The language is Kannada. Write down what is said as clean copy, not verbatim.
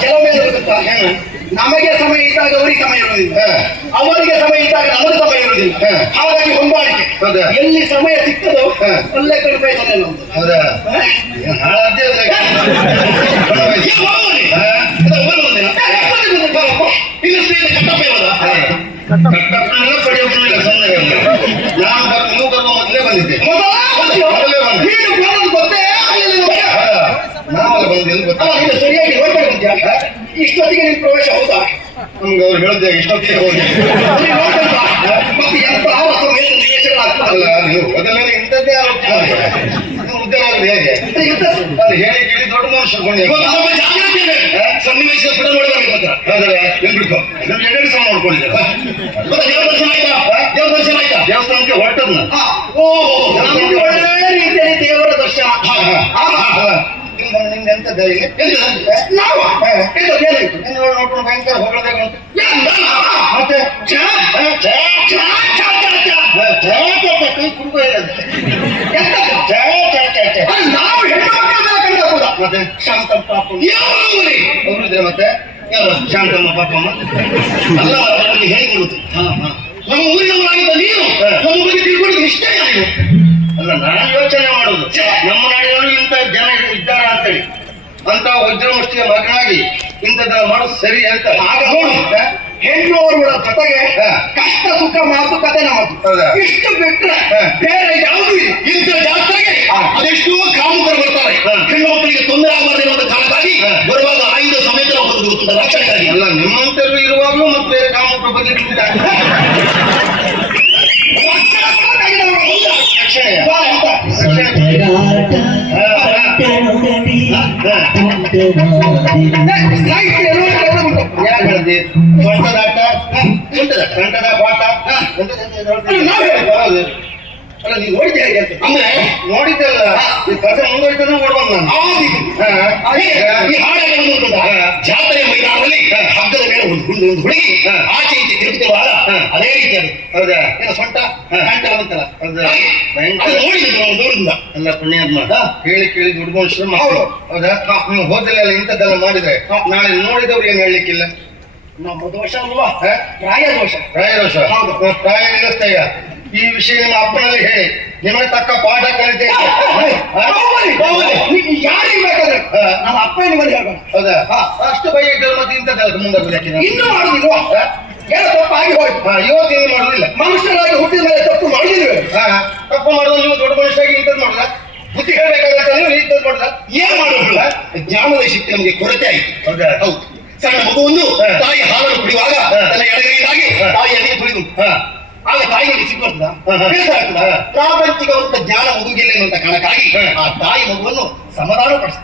ಕೆಲವೊಮ್ಮೆ ಗೊತ್ತಾ, ನಮಗೆ ಸಮಯ ಇದ್ದಾಗ ಅವರಿಗೆ ಸಮಯ ಇರುವುದಿಲ್ಲ, ಅವರಿಗೆ ಸಮಯ ಇದ್ದಾಗ ನಮಗೆ ಸಮಯ ಇರುವುದಿಲ್ಲ. ಹಾಗಾಗಿ ಹೊಂದಾಣಿಕೆ ಎಲ್ಲಿ ಸಮಯ ಸಿಗ್ತದೋ ಒಳ್ಳೆ ಕಡಿಮೆ ನಮ್ದು. ಕಟ್ಟಪ್ಪನೆಲ್ಲ ಪಡೆಯುವುದಿಲ್ಲ. ಸುಮ್ಮನೆ ನೀವು ಬರುವ ಮೊದಲೇ ಬಂದಿದ್ದೆ. ನಾವೆಲ್ಲ ಬಂದಿಲ್ಲ ಗೊತ್ತಾ? ಸರಿಯಾಗಿ ನೋಡ್ಕೊಂಡಿದ್ಯಾ? ಇಷ್ಟೊತ್ತಿಗೆ ನಿನ್ ಪ್ರವೇಶ ಹೌದಾ? ನಮ್ಗೆ ಅವ್ರು ಹೇಳಿದೆ ಇಷ್ಟೊತ್ತಿಗೆ ಹೋಗಿ ಮತ್ತೆ ಎಂತ ಅಲ್ಲ, ನೀವು ಮೊದಲೇ ಇಂಥದ್ದೇ ಆಲೋಚನೆ ಉದ್ಯೋಗ ಆಗುದು ಹೇಗೆ? ಅದು ಹೇಳಿ ಕೇಳಿ ದೊಡ್ಡ ಮನುಷ್ಯ ಸನ್ನಿವೇಶ ಕೂಡ ನೋಡಬೇಕು. ಎರಡು ಸಲ ನೋಡ್ಕೊಂಡಿದ್ದಾರೆ. ದೇವದರ್ಶನ ಆಯ್ತಾ? ದೇವಸ್ಥಾನಕ್ಕೆ ಹೊರಟದ್ ಒಳ್ಳೆ ರೀತಿಯಲ್ಲಿ ದೇವರ ದರ್ಶನ. ನಿಮ್ಗೆ ಎಂತ ಧೈರ್ಯ? ನೋಡ್ಕೊಂಡು ಭಯಂಕರ ಹೊಗಳದಾಗ ಮತ್ತೆ ಕುಡುಕ ನಾವು ಹೆಣ್ಣು ಮತ್ತೆ ಶಾಂತಮ್ಮ ಪಾಪ ಅವರಿದ್ರೆ ಮತ್ತೆ ಶಾಂತಮ್ಮ ಪಾಪಮ್ಮ ಅಲ್ಲ ಹೇಗೆ ಗೊತ್ತು? ನಮ್ಮ ಊರಿನವರಾಗಿದ್ದ ನೀನು ನಮ್ಮ ಊರಿಗೆ ತಿಳ್ಕೊಳ್ಳೋದು ಇಷ್ಟೇ. ಅಲ್ಲ, ನಾನು ಯೋಚನೆ ಮಾಡುದು ನಮ್ಮ ನಾಡಿನಲ್ಲೂ ಇಂಥ ಜನ ಇದ್ದಾರ ಅಂತೇಳಿ, ಅಂತ ವಜ್ರಮುಷ್ಟಿಯ ಮಗನಾಗಿ ಇಂಥದ್ದೆಲ್ಲ ಮಾಡೋದು ಸರಿ ಅಂತ. ಆಗ ನೋಡು, ಹೆಣ್ಣು ಅವರುಗಳ ಜೊತೆಗೆ ಕಷ್ಟ ಸುಖ ಮಾತುಕತೆ ನಮ್ಮದು. ಇಷ್ಟು ಬಿಟ್ರೆ ಬೇರೆ ಯಾವುದೂ ಇಲ್ಲ. ಇಂಥ ಜಾತ್ರೆಗೆ ಅದೆಷ್ಟೋ ಕಾಮುಕರು ಬರ್ತಾರೆ. ಹೆಣ್ಣು ಮಕ್ಕಳಿಗೆ ತೊಂದರೆ ಆಗಬಾರ್ದಿರುವಂತ ಕಾರಣಕ್ಕಾಗಿ ಬರುವಾಗ ಆಯುಧ ಸಮೇತ ಗೊತ್ತುಂಟ ರಕ್ಷಣೆಗಾಗಿ. ಅಲ್ಲ, ನಿಮ್ಮಂತರು ಇರುವಾಗಲೂ ಮತ್ತೆ ಬೇರೆ ಕಾಮುಕರು ಬದಲಿಟ್ಟಿದ್ದಾರೆ. ಸೊಂಟದಾಟ, ಕಂಠದ ಪಾಠ ಅಲ್ಲ, ನೀವು ನೋಡಿದ್ದೆ ಹೇಗೆ ಅಂತ? ಅಂದ್ರೆ ನೋಡಿದ್ದಲ್ಲ, ಈ ಕಥೆ ಮುಂದುವರಿತಾನೆ ಓಡ್ಬಂದ ಈ ಹಾಡನ್ನು ಜಾತ್ರೆಯ ಮೈದಾನದಲ್ಲಿ ಹಗ್ಗದ ಮೇಲೆ ಒಂದು ಹುಡುಗಿ ಆಚೆ ಈಚೆ ತಿರುಗುತ್ತಿರುವಾಗ ಅದೇ ರೀತಿ ಅದು. ಹೌದಾ? ಏನೋ ಸೊಂಟ ಕಂಠ ಅಂತಲ್ಲ, ನೋಡಿದ್ರಿಂದ ಅಲ್ಲ ಪುಣ್ಯಾತ್ಮ ಕೇಳಿ ಕೇಳಿ ದುಡ್ಡು ಮನುಷ್ಯರು. ಹೌದಾ? ನೀವು ಹೋದಲ್ಲೆಲ್ಲ ಇಂಥದ್ದೆಲ್ಲ ಮಾಡಿದ್ರೆ ನಾಳೆ ನೋಡಿದವ್ರು ಏನು ಹೇಳಲಿಕ್ಕಿಲ್ಲ. ನಮ್ಮ ದೋಷ ಅಲ್ವಾ? ಪ್ರಾಯ ದೋಷ. ಪ್ರಾಯದೋಷ. ಪ್ರಾಯ ನಿಲ್ಲಿಸ್ತಯ್ಯ. ಈ ವಿಷಯ ನಿಮ್ಮ ಅಪ್ಪನಲ್ಲಿ ಹೇಳಿ ನಿಮಗೆ ತಕ್ಕ ಪಾಠ ಕಲಿತೆ. ಯಾರಿಗೆ ಬೇಕಾದ್ರೆ ನಮ್ಮ ಅಪ್ಪ ಬಂದು ಹೇಳ್ಬೇಡ. ಹೌದಾ? ಅಷ್ಟು ಬೈ ಮತ್ತೆ ಇಂಥದ್ದೆಲ್ಲ ಮುಂದೆ ಇನ್ನು ಮಾಡುದಿಲ್ವಾ? ಏನೋ ತಪ್ಪು ಆಗಿ ಹೋಯ್ತು. ಇವತ್ತೇನು ಮಾಡುದಿಲ್ಲ. ಮನುಷ್ಯರಾಗಿ ಹುಟ್ಟಿದ ಮೇಲೆ ತಪ್ಪು ಮಾಡಿದ್ವಿ. ತಪ್ಪು ಮಾಡೋದು ನೀವು ದೊಡ್ಡ ಮನುಷ್ಯರಾಗಿ ಇಂಥದ್ದು ಮಾಡುದ? ಬುದ್ಧಿ ಹೇಳ್ಬೇಕಾಗತ್ತೆ, ನೀವು ಇಂಥದ್ದು ಮಾಡುದ? ಏನ್ ಮಾಡೋದಿಲ್ಲ, ಜ್ಞಾನದ ಶಕ್ತಿ ನಮಗೆ ಕೊರತೆ ಆಯ್ತು. ಹೌದಾ? ಹೌದು. ಸಣ್ಣ ಮಗುವನ್ನು ತಾಯಿ ಹಾಲನ್ನು ಕುಡಿಯುವಾಗ ತನ್ನ ಎಡಗೈಯಾಗಿ ತಾಯಿ ಅಡಿಗೆ ತುಳಿದು ಆಗ ತಾಯಿಗೆ ಸಿಗ್ಬರ್ತದ, ಬೇಸರ ಆಗ್ತದ. ಪ್ರಾಪಂಚಿಕವಂತ ಜ್ಞಾನ ಮಗುಗಿಲ್ಲ ಎನ್ನುವಂತ ಕಾರಣಕ್ಕಾಗಿ ಆ ತಾಯಿ ಮಗುವನ್ನು ಸಮಾಧಾನ ಪಡಿಸ್ತಾರೆ.